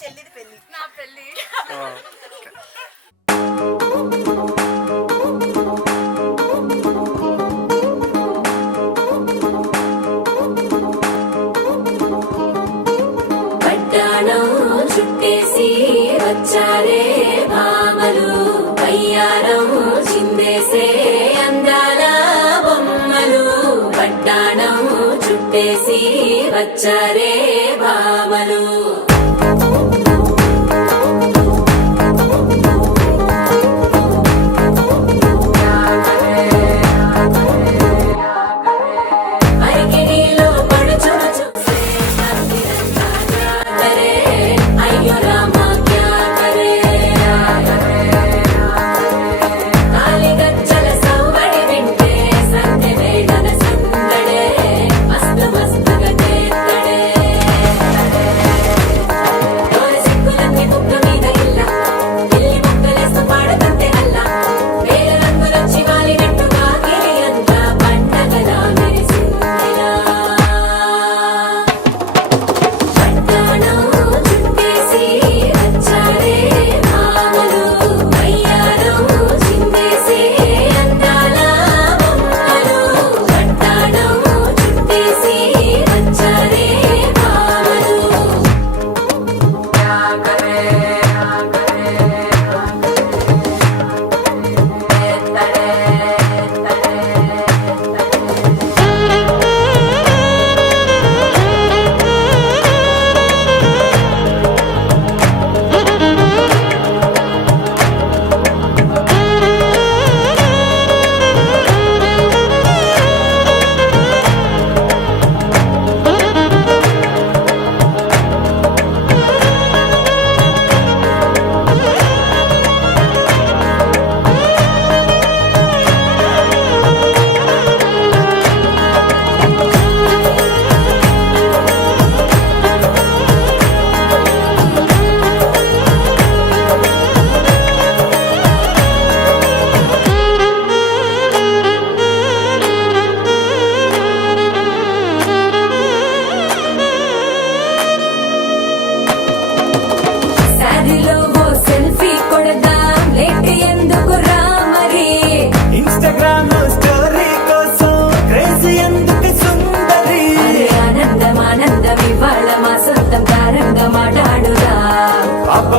చెల్లిది పెళ్లి. నా పెళ్లి. పట్టాణం చుట్టేసి వచ్చారే భామలు, పయ్యారం చిందేసే అందాల బొమ్మలు. పట్టాణం చుట్టేసి వచ్చారే భామలు.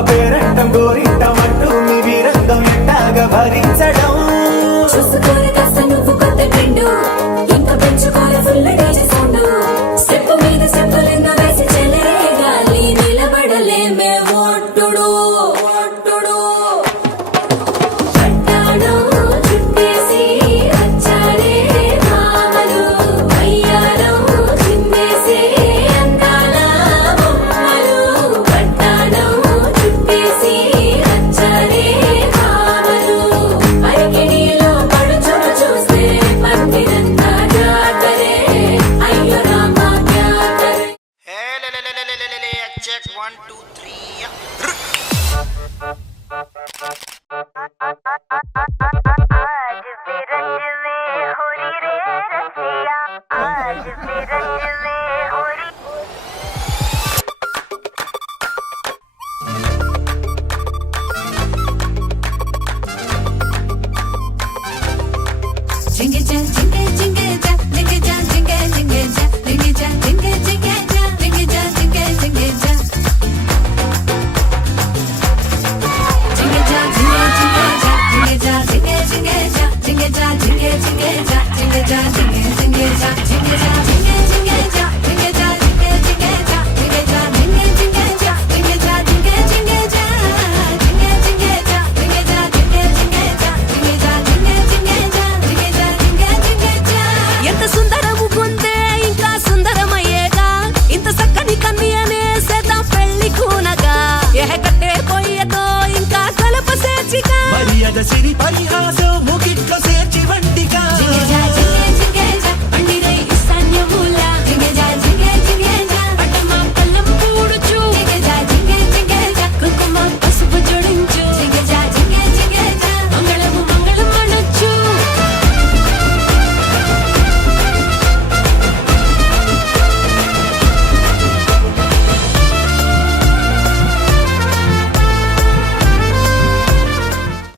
పేరంటం గోరింటమంటూ మీ వీరంగం ఎట్టాగా భరించడం చూసుకోని కాస్త నువ్వు కొత్త ట్రెండు, ఇంకా పెంచుకోని ఫుల్ డీజే సౌండ్. స్టెప్ మీద స్టెప్పులెన్నో వేసి చెలే గాలి నిలబడలేమే ఒట్టుడు ఒట్టుడు. పట్టాణం చుట్టేసి వచ్చారే భామలు, పయ్యారం చిందేసే అందాల బొమ్మలు. పట్టాణం చుట్టేసి వచ్చారే భామలు, అరికిడిలో పడుచును చూస్తే పందిరంతా జాతరే. అయ్యో రామా క్యా కరే. చెక్ 1 2 3. आज भी रंज में हो रही रे रसिया, आज भी रंज में हो रही. జింగే జా జింగే జింగే జా జింగే జా జింగే జింగే జా జింగే జా జింగే జింగే జా జింగే జా జింగే జింగే జా జింగే జా జింగే జింగే జా జింగే జా జింగే జింగే జా జింగే జా జింగే జింగే జా జింగే జా జింగే జింగే జా జింగే జా జింగే జింగే జా జింగే జా జింగే జింగే జా జింగే జా జింగే జింగే జా జింగే జా జింగే జింగే జా జింగే జింగే జా జింగే జా జింగే జింగే జా జింగే జా జింగే జింగే జా జింగే జా జింగే జింగే జా. ఎంత సుందరము పొందే ఇంకా సుందరమయ్యేగా, ఇంత చక్కని కన్యనే సేత పెళ్లి కూనగా. ఏ కట్టే పోయేతో ఇంకా కలప సేచిగా, మర్యాద సిరి పరిహాస